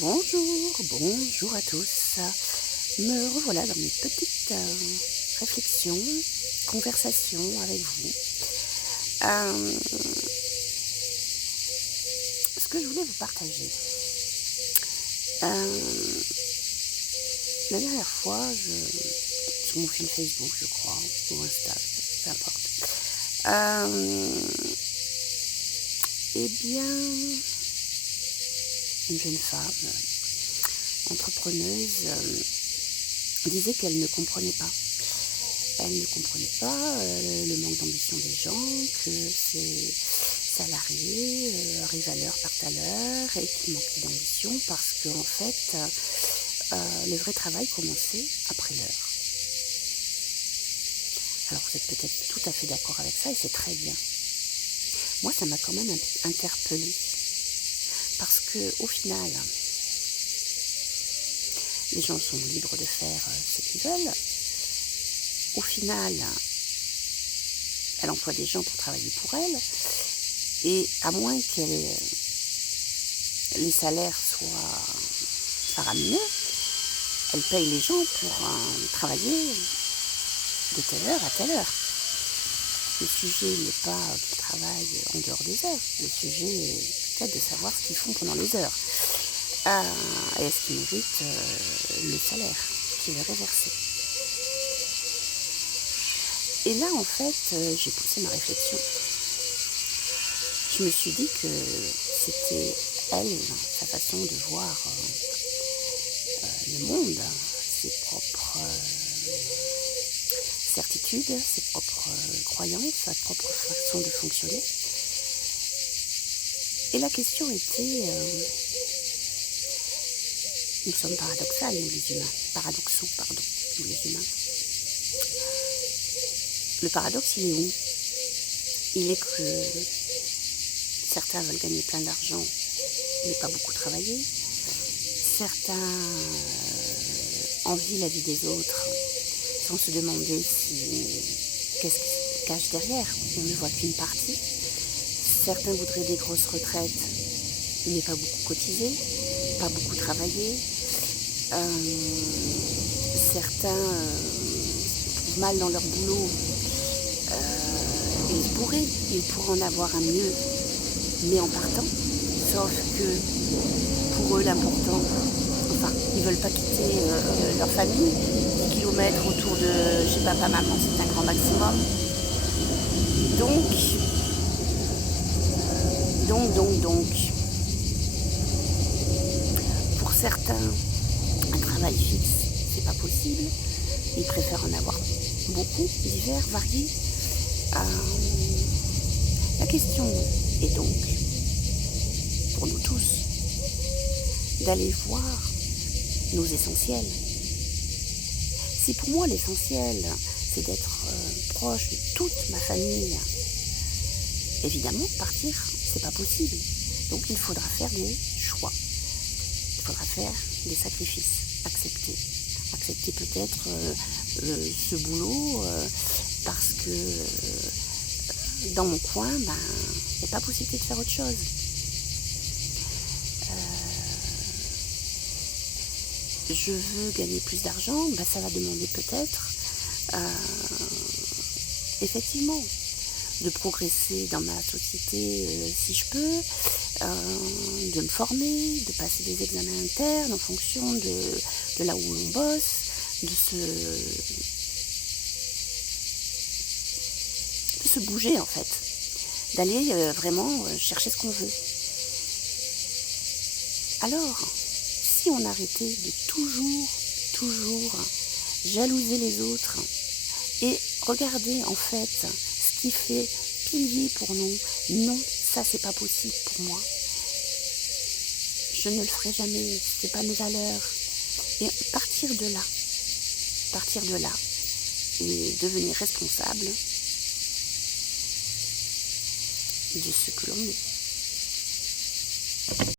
Bonjour à tous. Me revoilà dans mes petites réflexions, conversations avec vous. Ce que je voulais vous partager. La dernière fois, sur mon fil Facebook, je crois, ou Insta, peu importe. Eh bien, une jeune femme entrepreneuse disait qu'elle ne comprenait pas. Elle ne comprenait pas le manque d'ambition des gens, que ces salariés arrivent à l'heure, partent à l'heure et qu'ils manquaient d'ambition parce qu'en fait, le vrai travail commençait après l'heure. Alors vous êtes peut-être tout à fait d'accord avec ça et c'est très bien. Moi, ça m'a quand même interpellée parce qu'au final, les gens sont libres de faire ce qu'ils veulent. Au final, elle emploie des gens pour travailler pour elle. Et à moins que les salaires soient faramineux, elle paye les gens pour travailler de telle heure à telle heure. Le sujet n'est pas qu'ils travaillent en dehors des heures. Le sujet est peut-être de savoir ce qu'ils font pendant les heures. Et est-ce qu'ils méritent le salaire qui leur est versé. Et là, en fait, j'ai poussé ma réflexion. Je me suis dit que c'était elle, sa façon de voir le monde, ses propres certitudes, ses propres croyances, sa propre façon de fonctionner. Et la question était, nous sommes paradoxaux, nous les humains, nous les humains. Le paradoxe, il est où? Il est que certains veulent gagner plein d'argent, mais pas beaucoup travailler. Certains envient la vie des autres sans se demander qu'est-ce qui se cache derrière. On ne voit qu'une partie. Certains voudraient des grosses retraites, mais pas beaucoup cotiser, pas beaucoup travailler. Certains se trouvent mal dans leur boulot. Ils pourraient en avoir un mieux, mais en partant. Sauf que pour eux, l'important, ils ne veulent pas quitter leur famille. 10 kilomètres autour de chez papa, maman, c'est un grand maximum. Donc, pour certains, un travail fixe, c'est pas possible. Ils préfèrent en avoir beaucoup, divers, variés. La question est donc, pour nous tous, d'aller voir nos essentiels. Si pour moi l'essentiel, c'est d'être proche de toute ma famille, évidemment, partir, c'est pas possible. Donc il faudra faire des choix. Il faudra faire des sacrifices, accepter peut-être ce boulot parce que dans mon coin, il n'y a pas possibilité de faire autre chose. Je veux gagner plus d'argent, ça va demander peut-être effectivement de progresser dans ma société si je peux, de me former, de passer des examens internes en fonction de là où l'on bosse, de se bouger en fait, d'aller vraiment chercher ce qu'on veut. Alors, si on arrêtait de toujours jalouser les autres et regarder en fait ce qui fait pilier pour nous, non, ça c'est pas possible pour moi. Je ne le ferai jamais, c'est pas mes valeurs. Et partir de là et devenir responsable de ce que l'on est.